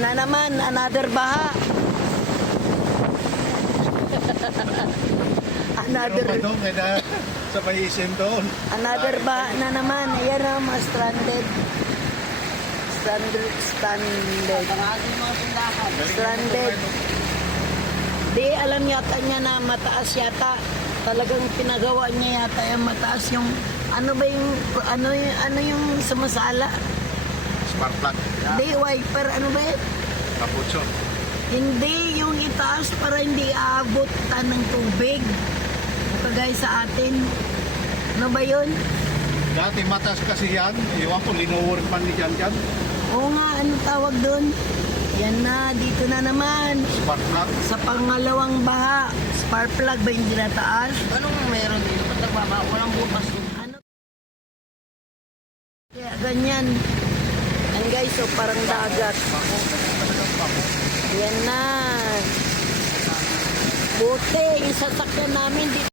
na naman, another baha. Another sa paisin doon. Another baha na naman. Ayan na, mga stranded. Stranded. Di, alam yata niya na mataas yata. Talagang pinagawa niya yata yung mataas yung ano ba yung ano yung sumasala? Spark plug. Di, wiper, ano ba yun? Kaputso. Hindi, yung itaas para hindi aabot ng tubig. Kagaya sa atin. Ano ba yun? Dati matas kasi yan. Iwan ko, linuward man ni Jan Jan. Oo nga, ano tawag doon? Yan na, dito na naman. Spark plug. Sa pangalawang baha, spark plug ba yung dinataas? Anong meron dito? Ba't nagbaba? Walang butas doon. Ano? Kaya ganyan. Yan guys, so parang dagat. Yan na. Buti, yung sasakyan namin dito.